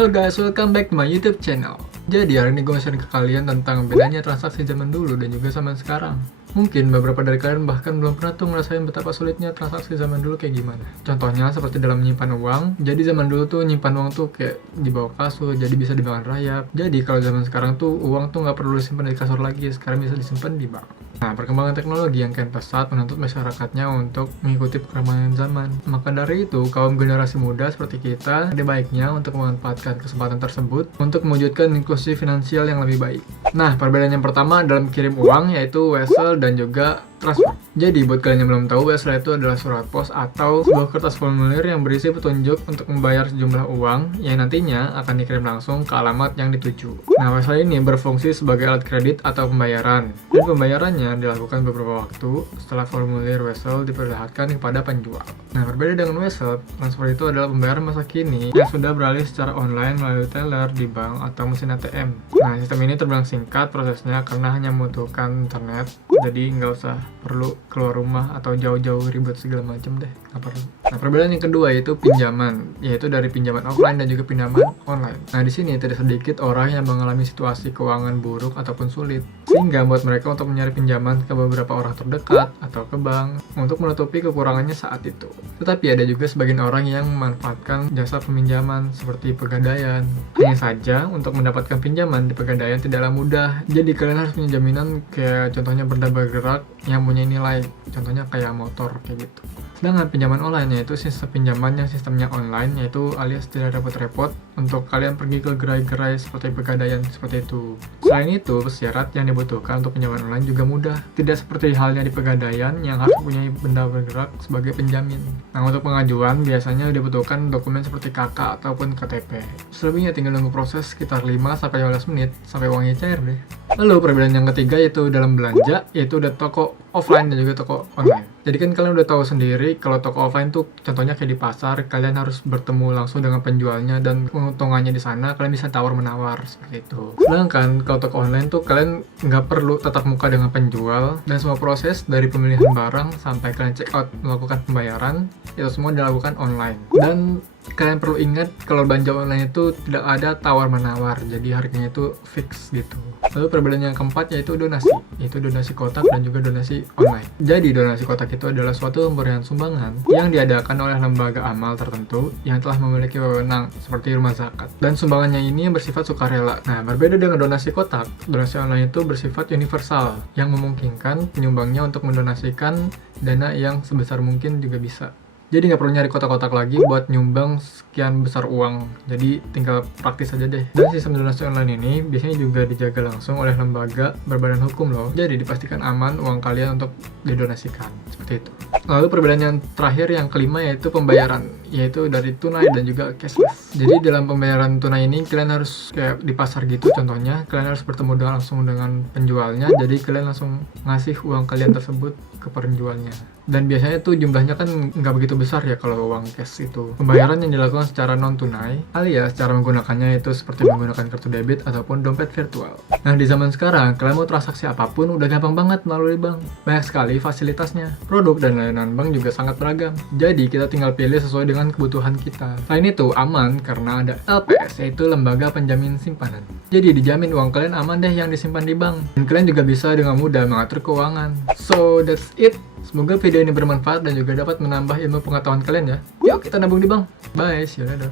Halo guys, welcome back to my YouTube channel. Jadi hari ini gue mau sharing ke kalian tentang bedanya transaksi zaman dulu dan juga zaman sekarang. Mungkin beberapa dari kalian bahkan belum pernah tuh ngerasain betapa sulitnya transaksi zaman dulu kayak gimana. Contohnya seperti dalam menyimpan uang. Jadi zaman dulu tuh nyimpan uang tuh kayak di bawah kasur, jadi bisa dimakan rayap. Jadi kalau zaman sekarang tuh uang tuh nggak perlu disimpan di kasur lagi, sekarang bisa disimpan di bank. Nah, perkembangan teknologi yang kian pesat menuntut masyarakatnya untuk mengikuti perkembangan zaman. Maka dari itu, kaum generasi muda seperti kita, ada baiknya untuk memanfaatkan kesempatan tersebut untuk mewujudkan inklusi finansial yang lebih baik. Nah, perbedaan yang pertama dalam kirim uang yaitu wesel dan juga transfer. Jadi, buat kalian yang belum tahu, wesel itu adalah surat pos atau sebuah kertas formulir yang berisi petunjuk untuk membayar sejumlah uang yang nantinya akan dikirim langsung ke alamat yang dituju. Nah, wesel ini berfungsi sebagai alat kredit atau pembayaran. Dan pembayarannya dilakukan beberapa waktu setelah formulir wesel diperlihatkan kepada penjual. Nah, berbeda dengan wesel, transfer itu adalah pembayaran masa kini yang sudah beralih secara online melalui teller di bank atau mesin ATM. Nah, sistem ini terbilang singkat prosesnya karena hanya membutuhkan internet, jadi nggak usah perlu keluar rumah atau jauh-jauh ribet segala macam deh, nggak perlu. Nah, perbedaan yang kedua yaitu pinjaman, yaitu dari pinjaman offline dan juga pinjaman online. Nah, di sini tidak sedikit orang yang mengalami situasi keuangan buruk ataupun sulit, sehingga membuat mereka untuk mencari pinjaman ke beberapa orang terdekat atau ke bank untuk menutupi kekurangannya saat itu. Tetapi ada juga sebagian orang yang memanfaatkan jasa peminjaman seperti pegadaian. Hanya saja untuk mendapatkan pinjaman di pegadaian tidaklah mudah. Jadi kalian harus punya jaminan kayak contohnya benda bergerak yang punya nilai, contohnya kayak motor kayak gitu. Sedangkan pinjaman online yaitu sistem pinjaman yang sistemnya online, yaitu alias tidak repot-repot untuk kalian pergi ke gerai-gerai seperti pegadaian seperti itu. Selain itu, syarat yang dibutuhkan untuk pinjaman online juga mudah. Tidak seperti halnya di pegadaian yang harus mempunyai benda bergerak sebagai penjamin. Nah, untuk pengajuan biasanya dibutuhkan dokumen seperti KK ataupun KTP. Selebihnya tinggal nunggu proses sekitar 5-15 menit sampai uangnya cair deh. Lalu perbedaan yang ketiga yaitu dalam belanja, yaitu ada toko offline dan juga toko online. Jadi kan kalian udah tahu sendiri kalau toko offline tuh contohnya kayak di pasar, kalian harus bertemu langsung dengan penjualnya dan keuntungannya di sana kalian bisa tawar-menawar seperti itu. Sedangkan kalau toko online tuh kalian nggak perlu tatap muka dengan penjual dan semua proses dari pemilihan barang sampai kalian check out melakukan pembayaran itu semua dilakukan online. Dan kalian perlu ingat kalau belanja online itu tidak ada tawar-menawar, jadi harganya itu fix gitu. Lalu perbedaan yang keempat yaitu donasi, yaitu donasi kotak dan juga donasi online. Jadi donasi kotak itu adalah suatu pemberian sumbangan yang diadakan oleh lembaga amal tertentu yang telah memiliki wewenang seperti rumah zakat. Dan sumbangannya ini bersifat sukarela. Nah, berbeda dengan donasi kotak, donasi online itu bersifat universal yang memungkinkan penyumbangnya untuk mendonasikan dana yang sebesar mungkin juga bisa. Jadi nggak perlu nyari kotak-kotak lagi buat nyumbang sekian besar uang. Jadi tinggal praktis aja deh. Dan sistem donasi online ini biasanya juga dijaga langsung oleh lembaga berbadan hukum loh. Jadi dipastikan aman uang kalian untuk didonasikan. Seperti itu. Lalu perbedaan yang terakhir yang kelima yaitu pembayaran, yaitu dari tunai dan juga cashless. Jadi dalam pembayaran tunai ini kalian harus kayak di pasar gitu contohnya, kalian harus bertemu langsung dengan penjualnya. Jadi kalian langsung ngasih uang kalian tersebut ke penjualnya. Dan biasanya tuh jumlahnya kan nggak begitu besar ya kalau uang cash itu. Pembayaran yang dilakukan secara non-tunai alias cara menggunakannya itu seperti menggunakan kartu debit ataupun dompet virtual. Nah, di zaman sekarang kalian mau transaksi apapun udah gampang banget melalui bank. Banyak sekali fasilitasnya. Produk dan layanan bank juga sangat beragam. Jadi kita tinggal pilih sesuai dengan kebutuhan kita. Selain itu aman karena ada LPS yaitu lembaga penjamin simpanan. Jadi dijamin uang kalian aman deh yang disimpan di bank. Dan kalian juga bisa dengan mudah mengatur keuangan. So that's it. Semoga video ini bermanfaat dan juga dapat menambah ilmu pengetahuan kalian ya. Yuk kita nabung di bank. Bye, see you later.